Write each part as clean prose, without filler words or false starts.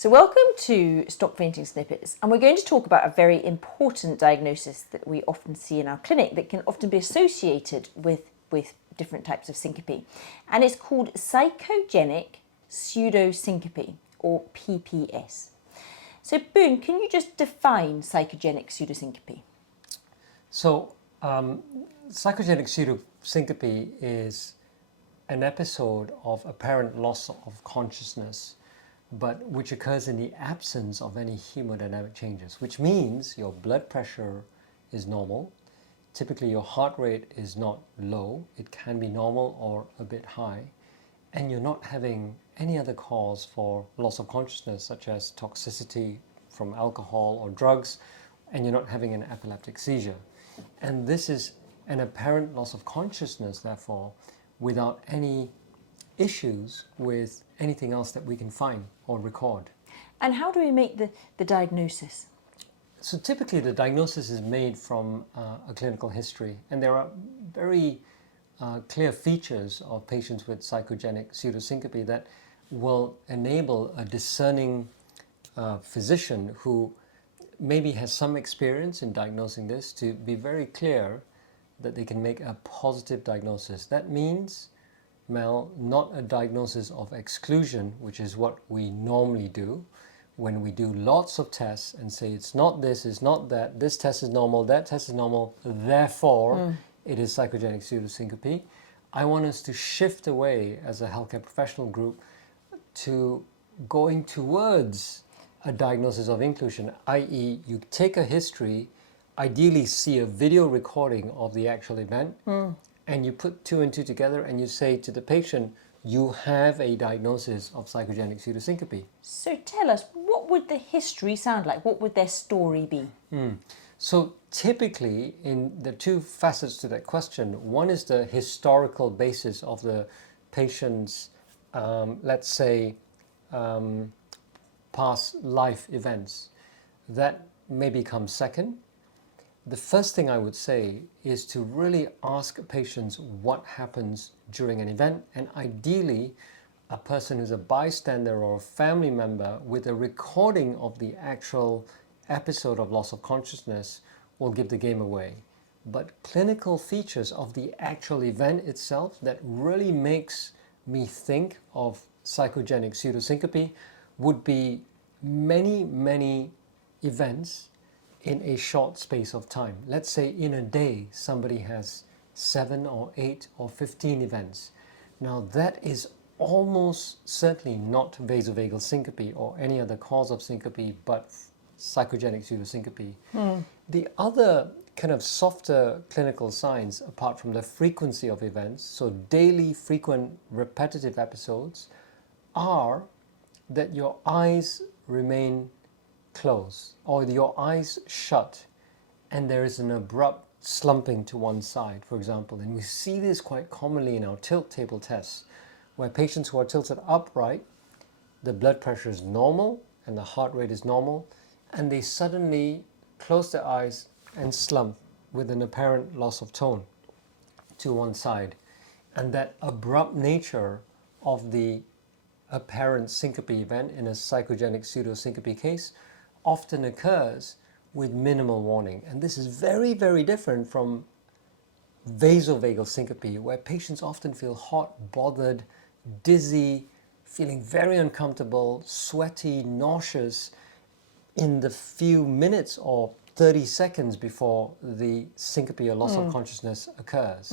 So welcome to Stop Fainting Snippets, and we're going to talk about a very important diagnosis that we often see in our clinic that can often be associated with different types of syncope, and it's called Psychogenic Pseudosyncope, or PPS. So Boone, can you just define psychogenic pseudosyncope? So psychogenic pseudosyncope is an episode of apparent loss of consciousness, but which occurs in the absence of any hemodynamic changes, which means your blood pressure is normal. Typically your heart rate is not low, it can be normal or a bit high, and you're not having any other cause for loss of consciousness such as toxicity from alcohol or drugs, and you're not having an epileptic seizure. And this is an apparent loss of consciousness, therefore, without any issues with anything else that we can find or record. And how do we make the diagnosis? So typically the diagnosis is made from a clinical history, and there are very clear features of patients with psychogenic pseudosyncope that will enable a discerning physician who maybe has some experience in diagnosing this to be very clear that they can make a positive diagnosis. That means, Mel, not a diagnosis of exclusion, which is what we normally do when we do lots of tests and say it's not this, it's not that, this test is normal, that test is normal, therefore it is psychogenic pseudosyncope. I want us to shift away as a healthcare professional group to going towards a diagnosis of inclusion, i.e. you take a history, ideally see a video recording of the actual event, and you put two and two together and you say to the patient, you have a diagnosis of psychogenic pseudosyncope. So tell us, what would the history sound like? What would their story be? So typically, in the two facets to that question, one is the historical basis of the patient's, let's say, past life events. That may become second. The first thing I would say is to really ask patients what happens during an event, and ideally a person who's a bystander or a family member with a recording of the actual episode of loss of consciousness will give the game away. But clinical features of the actual event itself that really makes me think of psychogenic pseudosyncope would be many events in a short space of time. Let's say in a day somebody has 7 or 8 or 15 events. Now that is almost certainly not vasovagal syncope or any other cause of syncope, but psychogenic pseudosyncope. The other kind of softer clinical signs, apart from the frequency of events, so daily frequent repetitive episodes, are that your eyes remain closed or your eyes shut and there is an abrupt slumping to one side, for example. And we see this quite commonly in our tilt table tests, where patients who are tilted upright, the blood pressure is normal and the heart rate is normal, and they suddenly close their eyes and slump with an apparent loss of tone to one side. And that abrupt nature of the apparent syncope event in a psychogenic pseudosyncope case often occurs with minimal warning. And this is very different from vasovagal syncope, where patients often feel hot, bothered, dizzy, feeling very uncomfortable, sweaty, nauseous in the few minutes or 30 seconds before the syncope or loss of consciousness occurs.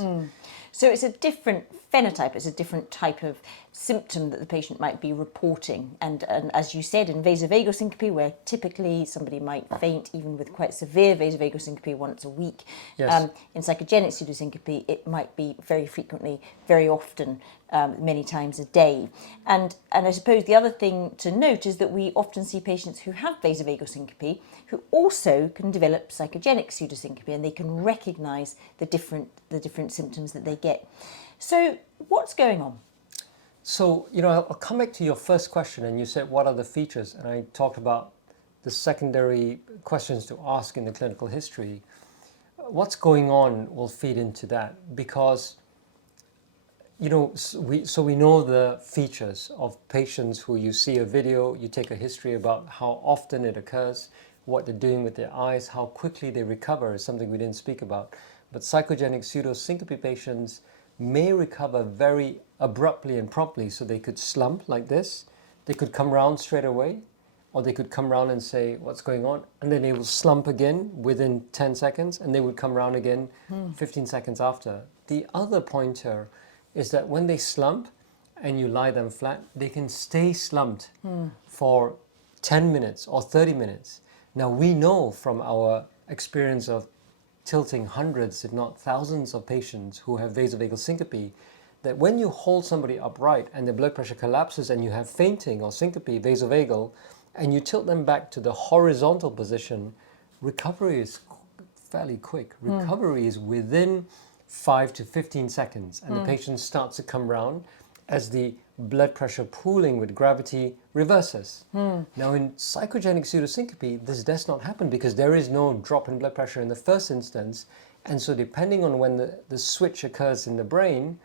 So it's a different phenotype, it's a different type of symptom that the patient might be reporting. And as you said, in vasovagal syncope, where typically somebody might faint even with quite severe vasovagal syncope once a week, Yes. in psychogenic pseudosyncope, it might be very frequently, very often, many times a day. And I suppose the other thing to note is that we often see patients who have vasovagal syncope who also can develop psychogenic pseudosyncope, and they can recognise the different symptoms that they get. So what's going on? So, I'll come back to your first question, and you said, what are the features? And I talked about the secondary questions to ask in the clinical history. What's going on will feed into that, because So we know the features of patients who you see a video, you take a history about how often it occurs, what they're doing with their eyes, how quickly they recover is something we didn't speak about. But psychogenic pseudosyncope patients may recover very abruptly and promptly, so they could slump like this, they could come round straight away, or they could come round and say, what's going on? And then they will slump again within 10 seconds, and they would come round again 15 seconds after. The other pointer is that when they slump and you lie them flat, they can stay slumped for 10 minutes or 30 minutes. Now, we know from our experience of tilting hundreds, if not thousands of patients who have vasovagal syncope, that when you hold somebody upright and their blood pressure collapses and you have fainting or syncope, vasovagal, and you tilt them back to the horizontal position, recovery is fairly quick. Recovery is within 5 to 15 seconds, and the patient starts to come round as the blood pressure pooling with gravity reverses. Now, in psychogenic pseudosyncope, this does not happen because there is no drop in blood pressure in the first instance, and so depending on when the switch occurs in the brain,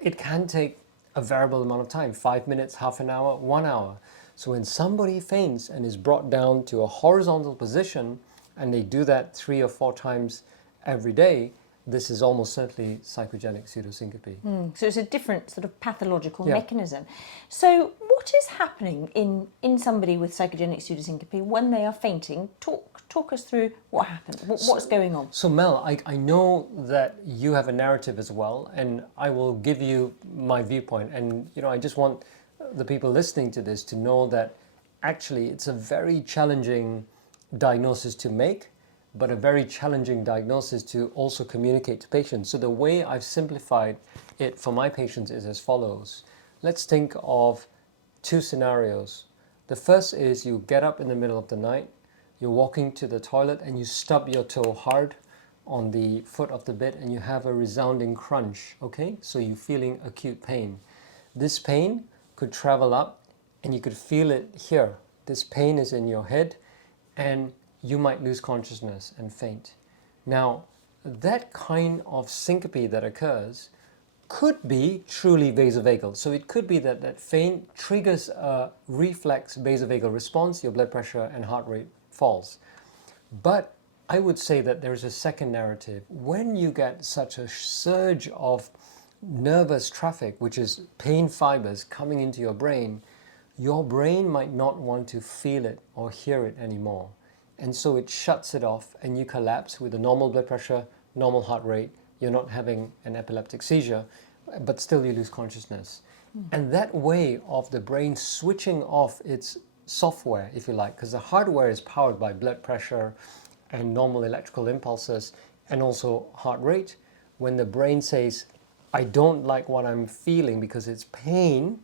it can take a variable amount of time, 5 minutes, half an hour, 1 hour. So when somebody faints and is brought down to a horizontal position, and they do that 3 or 4 times every day, this is almost certainly psychogenic pseudosyncope. So it's a different sort of pathological mechanism. So what is happening in somebody with psychogenic pseudosyncope when they are fainting? Talk us through what happens, what's going on. So Mel, I know that you have a narrative as well, and I will give you my viewpoint. And I just want the people listening to this to know that actually it's a very challenging diagnosis to make, but a very challenging diagnosis to also communicate to patients. So the way I've simplified it for my patients is as follows. Let's think of 2 scenarios. The first is you get up in the middle of the night, you're walking to the toilet and you stub your toe hard on the foot of the bed and you have a resounding crunch, okay? So you're feeling acute pain. This pain could travel up and you could feel it here. This pain is in your head and you might lose consciousness and faint. Now, that kind of syncope that occurs could be truly vasovagal. So it could be that faint triggers a reflex vasovagal response, your blood pressure and heart rate falls. But I would say that there's a second narrative. When you get such a surge of nervous traffic, which is pain fibers coming into your brain might not want to feel it or hear it anymore. And so it shuts it off and you collapse with a normal blood pressure, normal heart rate. You're not having an epileptic seizure, but still you lose consciousness. And that way of the brain switching off its software, if you like, because the hardware is powered by blood pressure and normal electrical impulses and also heart rate. When the brain says, I don't like what I'm feeling because it's pain,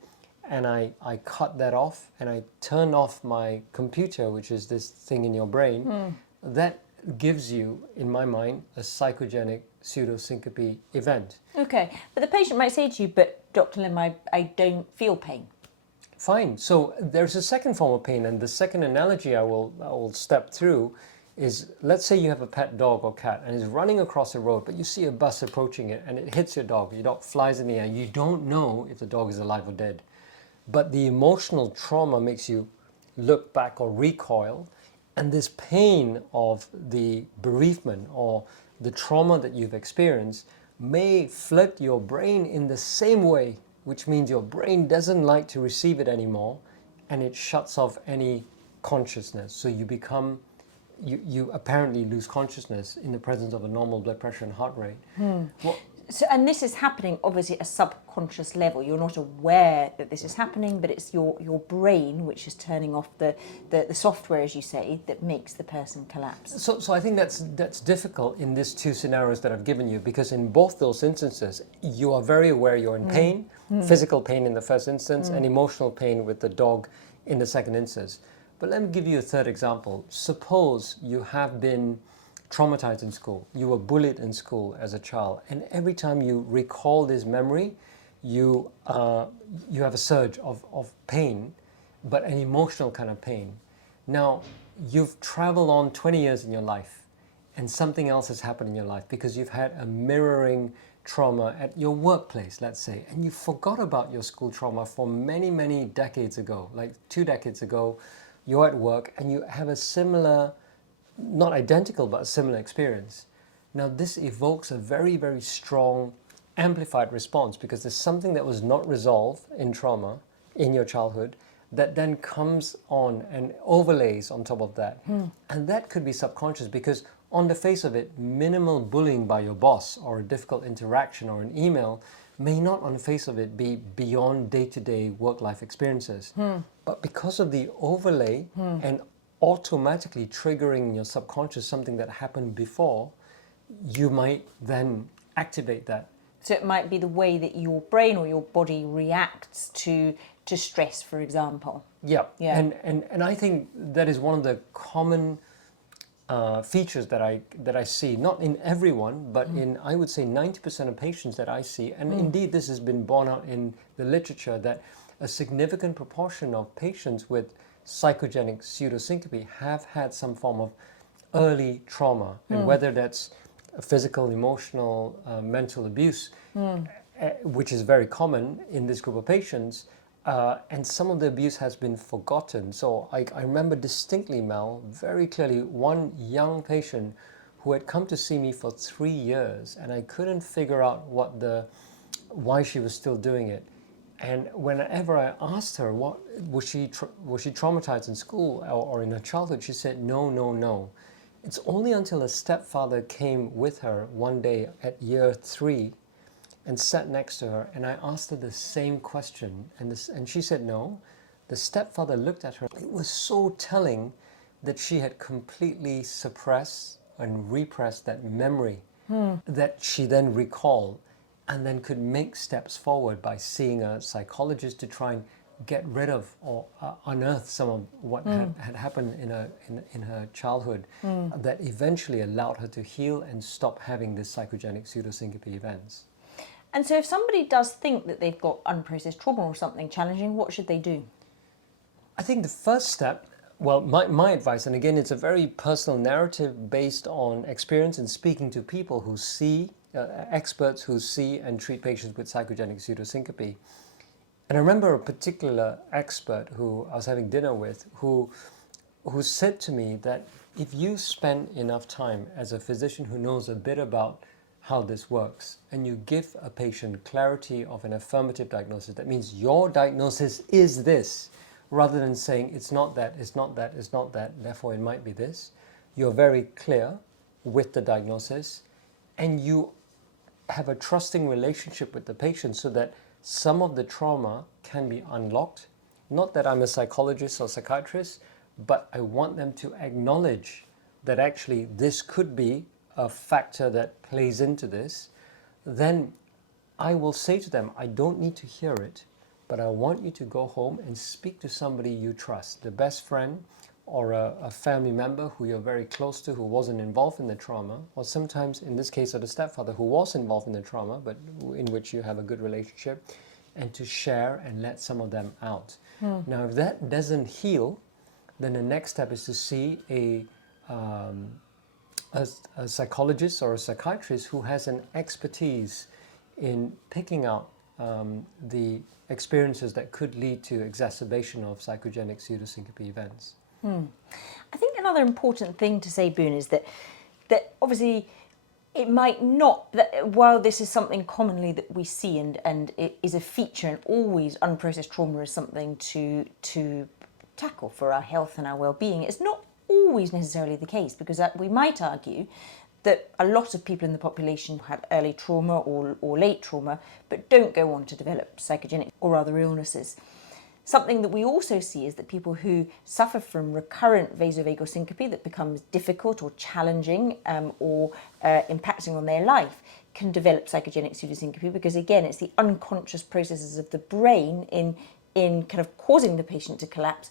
and I cut that off and I turn off my computer, which is this thing in your brain, that gives you, in my mind, a psychogenic pseudosyncope event. Okay, but the patient might say to you, but Dr. Lim, I don't feel pain. Fine. So there's a second form of pain, and the second analogy I will step through is, let's say you have a pet dog or cat and is running across the road, but you see a bus approaching it and it hits your dog flies in the air. You don't know if the dog is alive or dead. But the emotional trauma makes you look back or recoil, and this pain of the bereavement or the trauma that you've experienced may flood your brain in the same way, which means your brain doesn't like to receive it anymore, and it shuts off any consciousness. So you apparently lose consciousness in the presence of a normal blood pressure and heart rate. So, and this is happening obviously at a subconscious level. You're not aware that this is happening, but it's your brain which is turning off the software, as you say, that makes the person collapse. So I think that's difficult in these 2 scenarios that I've given you, because in both those instances, you are very aware you're in pain, physical pain in the first instance, and emotional pain with the dog in the second instance. But let me give you a third example. Suppose you have been traumatized in school, you were bullied in school as a child, and every time you recall this memory, you have a surge of pain, but an emotional kind of pain. Now, you've traveled on 20 years in your life, and something else has happened in your life because you've had a mirroring trauma at your workplace, let's say, and you forgot about your school trauma from many, many decades ago, like 2 decades ago, you're at work and you have a similar, not identical, but a similar experience. Now, this evokes a very, very strong, amplified response because there's something that was not resolved in trauma in your childhood that then comes on and overlays on top of that. And that could be subconscious because on the face of it, minimal bullying by your boss or a difficult interaction or an email may not on the face of it be beyond day-to-day work-life experiences. But because of the overlay and automatically triggering in your subconscious something that happened before, you might then activate that. So it might be the way that your brain or your body reacts to stress, for example. Yeah. Yeah. And I think that is one of the common features that I see, not in everyone, but in, I would say, 90% of patients that I see, and indeed this has been borne out in the literature, that a significant proportion of patients with psychogenic pseudosyncope have had some form of early trauma, and whether that's physical, emotional, mental abuse, which is very common in this group of patients, and some of the abuse has been forgotten. So I remember distinctly, Mel, very clearly, one young patient who had come to see me for 3 years, and I couldn't figure out why she was still doing it. And whenever I asked her, what was she traumatized in school or in her childhood, she said, no. It's only until a stepfather came with her one day at year 3 and sat next to her, and I asked her the same question, and she said no. The stepfather looked at her. It was so telling that she had completely suppressed and repressed that memory that she then recalled, and then could make steps forward by seeing a psychologist to try and get rid of or unearth some of what had happened in her childhood that eventually allowed her to heal and stop having this psychogenic pseudosyncope events. And so if somebody does think that they've got unprocessed trauma or something challenging, what should they do? I think the first step, well, my advice, and again, it's a very personal narrative based on experience and speaking to people who see, experts who see and treat patients with psychogenic pseudosyncope. And I remember a particular expert who I was having dinner with who said to me that if you spend enough time as a physician who knows a bit about how this works, and you give a patient clarity of an affirmative diagnosis, that means your diagnosis is this, rather than saying it's not that, it's not that, it's not that, therefore it might be this. You're very clear with the diagnosis, and you have a trusting relationship with the patient so that some of the trauma can be unlocked. Not that I'm a psychologist or psychiatrist, but I want them to acknowledge that actually this could be a factor that plays into this. Then I will say to them, I don't need to hear it, but I want you to go home and speak to somebody you trust, the best friend or a family member who you're very close to, who wasn't involved in the trauma, or sometimes in this case of the stepfather who was involved in the trauma, but in which you have a good relationship, and to share and let some of them out. Now, if that doesn't heal, then the next step is to see a psychologist or a psychiatrist who has an expertise in picking out the experiences that could lead to exacerbation of psychogenic pseudosyncope events. I think another important thing to say, Boone, is that obviously it might not, that while this is something commonly that we see and it is a feature, and always unprocessed trauma is something to tackle for our health and our well-being, it's not always necessarily the case, because we might argue that a lot of people in the population have early trauma or late trauma, but don't go on to develop psychogenic or other illnesses. Something that we also see is that people who suffer from recurrent vasovagal syncope that becomes difficult or challenging or impacting on their life can develop psychogenic pseudosyncope, because again, it's the unconscious processes of the brain in kind of causing the patient to collapse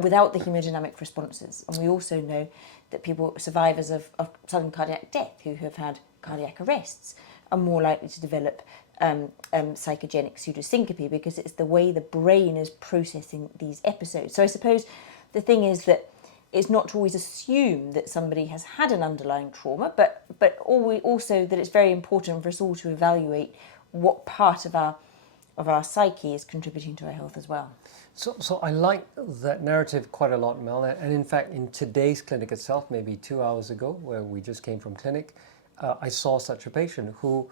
without the hemodynamic responses. And we also know that survivors of sudden cardiac death who have had cardiac arrests are more likely to develop psychogenic pseudosyncope, because it's the way the brain is processing these episodes. So I suppose the thing is that it's not to always assume that somebody has had an underlying trauma, but also that it's very important for us all to evaluate what part of our psyche is contributing to our health as well. So I like that narrative quite a lot, Mel. And in fact, in today's clinic itself, maybe 2 hours ago, where we just came from clinic, I saw such a patient who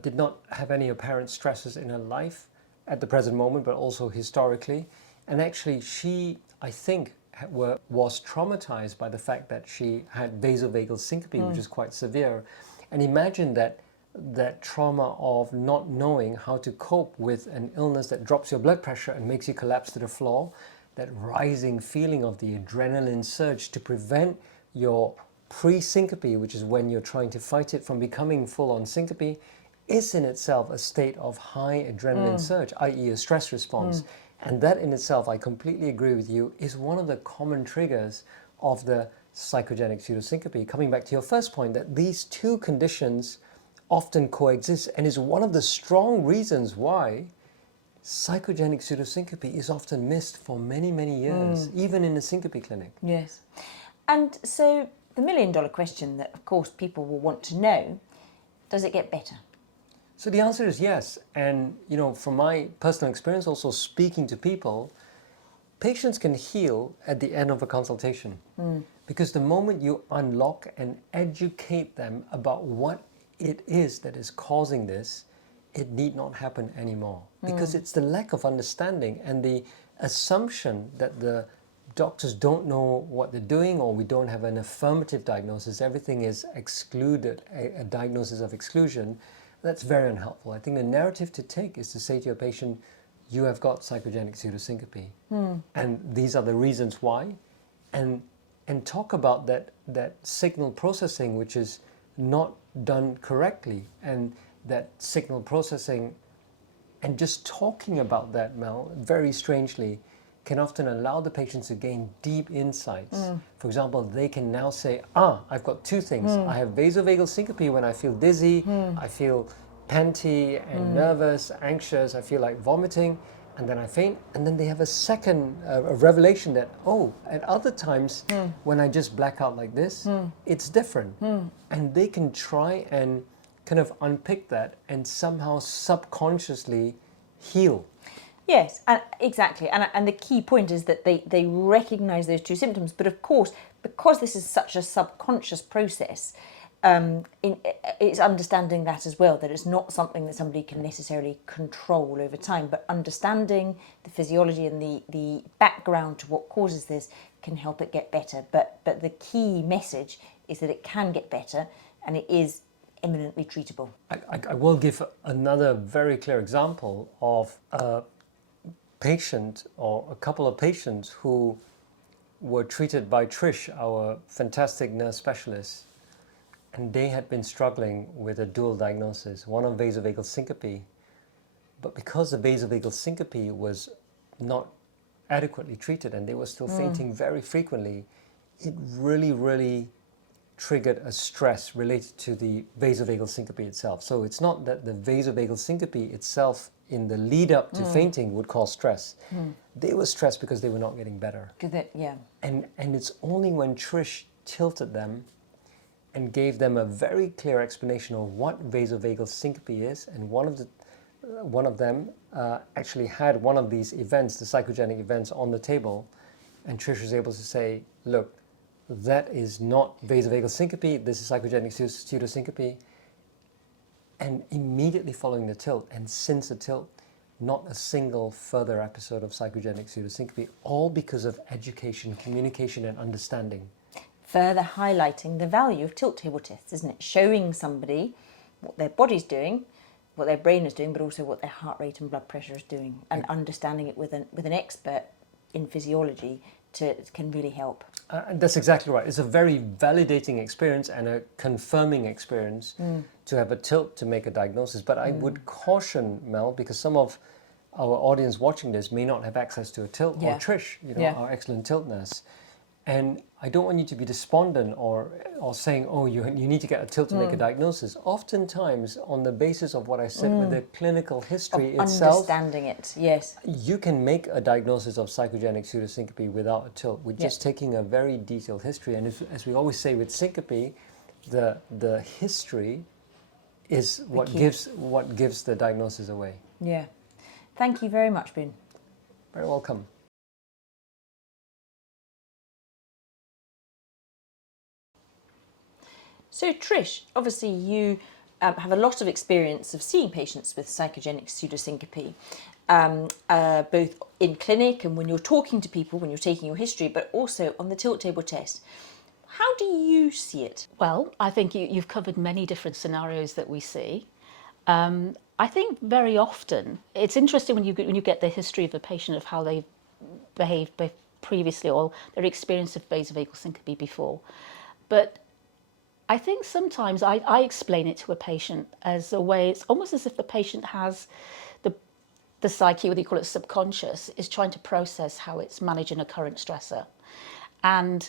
did not have any apparent stresses in her life at the present moment, but also historically. And actually, she, I think, was traumatized by the fact that she had vasovagal syncope, which is quite severe. And imagine that trauma of not knowing how to cope with an illness that drops your blood pressure and makes you collapse to the floor, that rising feeling of the adrenaline surge to prevent your pre-syncope, which is when you're trying to fight it from becoming full-on syncope, is in itself a state of high adrenaline surge, i.e. a stress response. And that in itself, I completely agree with you, is one of the common triggers of the psychogenic pseudosyncope. Coming back to your first point, that these two conditions often coexist, and is one of the strong reasons why psychogenic pseudosyncope is often missed for many, many years, even in a syncope clinic. Yes. And so the million-dollar question that, of course, people will want to know, does it get better? So the answer is yes. And, you know, from my personal experience, also speaking to people, patients can heal at the end of a consultation. Because the moment you unlock and educate them about what it is that is causing this, it need not happen anymore. Because it's the lack of understanding and the assumption that the doctors don't know what they're doing, or we don't have an affirmative diagnosis, everything is excluded, a diagnosis of exclusion. That's very unhelpful. I think the narrative to take is to say to your patient, you have got psychogenic pseudosyncope, and these are the reasons why, and talk about that signal processing which is not done correctly, and that signal processing, and just talking about that, Mel, very strangely, can often allow the patients to gain deep insights. For example, they can now say, I've got two things. I have vasovagal syncope when I feel dizzy, I feel panty and nervous, anxious, I feel like vomiting, and then I faint. And then they have a second revelation that, at other times when I just black out like this, it's different. And they can try and kind of unpick that and somehow subconsciously heal. Yes, and exactly. And the key point is that they recognise those two symptoms. But of course, because this is such a subconscious process, it's understanding that as well, that it's not something that somebody can necessarily control over time, but understanding the physiology and the background to what causes this can help it get better. But the key message is that it can get better, and it is eminently treatable. I will give another very clear example of a patient or a couple of patients who were treated by Trish, our fantastic nurse specialist, and they had been struggling with a dual diagnosis, one of vasovagal syncope, but because the vasovagal syncope was not adequately treated and they were still fainting very frequently, it really triggered a stress related to the vasovagal syncope itself. So it's not that the vasovagal syncope itself in the lead up to fainting would cause stress. They were stressed because they were not getting better. And it's only when Trish tilted them and gave them a very clear explanation of what vasovagal syncope is, and one of them actually had one of these events, the psychogenic events, on the table, and Trish was able to say, look, that is not vasovagal syncope, this is psychogenic pseudosyncope. And immediately following the tilt, and since the tilt, not a single further episode of psychogenic pseudosyncope, all because of education, communication, and understanding. Further highlighting the value of tilt table tests, isn't it? Showing somebody what their body's doing, what their brain is doing, but also what their heart rate and blood pressure is doing, and understanding it with an expert in physiology can really help. That's exactly right. It's a very validating experience and a confirming experience to have a tilt to make a diagnosis. But I would caution, Mel, because some of our audience watching this may not have access to a tilt, or Trish, our excellent tilt nurse. And I don't want you to be despondent or saying, oh, you need to get a tilt to make a diagnosis. Oftentimes, on the basis of what I said with the clinical history itself, Understanding it, yes. you can make a diagnosis of psychogenic pseudosyncope without a tilt with just taking a very detailed history. And as we always say with syncope, the history is what gives the diagnosis away. Yeah. Thank you very much, Boone. Very welcome. So Trish, obviously you have a lot of experience of seeing patients with psychogenic pseudosyncope, both in clinic and when you're talking to people, when you're taking your history, but also on the tilt table test. How do you see it? Well, I think you've covered many different scenarios that we see. I think very often it's interesting when you get the history of a patient of how they've behaved previously or their experience of vasovagal syncope before. But I think sometimes I explain it to a patient as a way, it's almost as if the patient has the psyche, whether you call it subconscious, is trying to process how it's managing a current stressor. And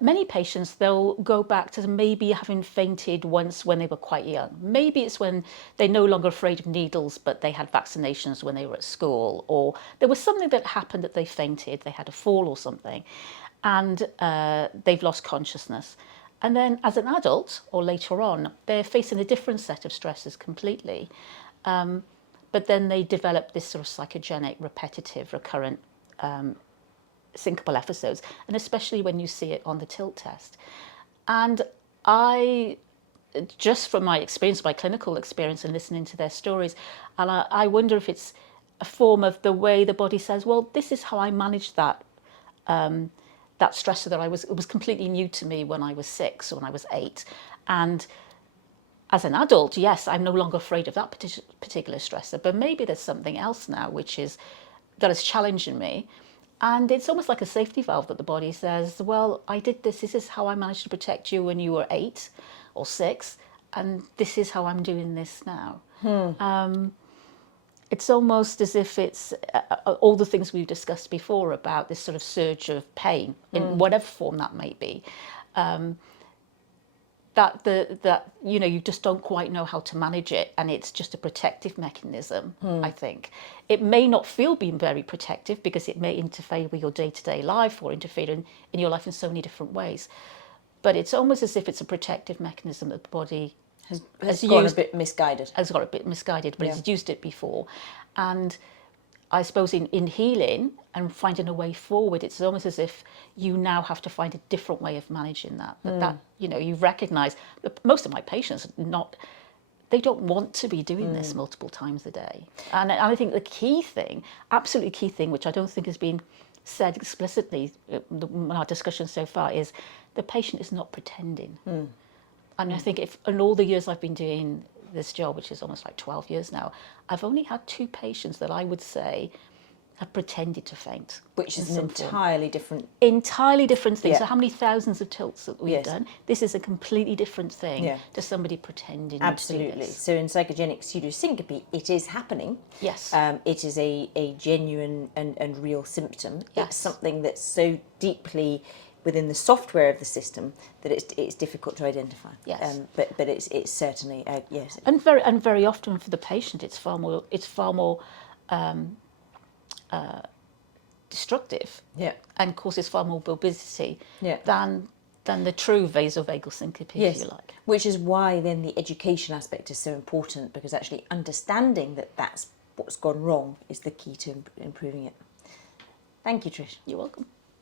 many patients, they'll go back to maybe having fainted once when they were quite young. Maybe it's when they're no longer afraid of needles, but they had vaccinations when they were at school, or there was something that happened that they fainted, they had a fall or something, and they've lost consciousness. And then as an adult or later on, they're facing a different set of stresses completely. But then they develop this sort of psychogenic, repetitive, recurrent syncopal episodes, and especially when you see it on the tilt test. And I, just from my experience, my clinical experience and listening to their stories, and I wonder if it's a form of the way the body says, well, this is how I managed that that stressor that it was completely new to me when I was 6 or when I was 8. And as an adult, yes, I'm no longer afraid of that particular stressor, but maybe there's something else now that is challenging me. And it's almost like a safety valve that the body says, well, I did this is how I managed to protect you when you were 8 or 6, and this is how I'm doing this now. It's almost as if it's all the things we've discussed before about this sort of surge of pain in whatever form that may be. That you just don't quite know how to manage it, and it's just a protective mechanism. I think it may not feel being very protective because it may interfere with your day-to-day life or interfere in your life in so many different ways, but it's almost as if it's a protective mechanism that the body has gone a bit misguided. Has got a bit misguided, but it's used it before. And I suppose in healing and finding a way forward, it's almost as if you now have to find a different way of managing that. That you recognise that most of my patients they don't want to be doing this multiple times a day. And I think the key thing, absolutely key thing, which I don't think has been said explicitly in our discussion so far, is the patient is not pretending. And I think in all the years I've been doing this job, which is almost like 12 years now, I've only had 2 patients that I would say have pretended to faint. Which is an entirely different thing. So how many thousands of tilts that we've done? This is a completely different thing to somebody pretending. Absolutely. To do this. So in psychogenic pseudosyncope, it is happening. Yes. It is a genuine and real symptom. Yes. It's something that's so deeply within the software of the system that it's difficult to identify. Yes. But it's certainly yes. And very often for the patient, it's far more destructive. Yeah. And causes far more morbidity. Yeah. Than the true vasovagal syncope, if you like. Which is why then the education aspect is so important, because actually understanding that that's what's gone wrong is the key to improving it. Thank you, Trish. You're welcome.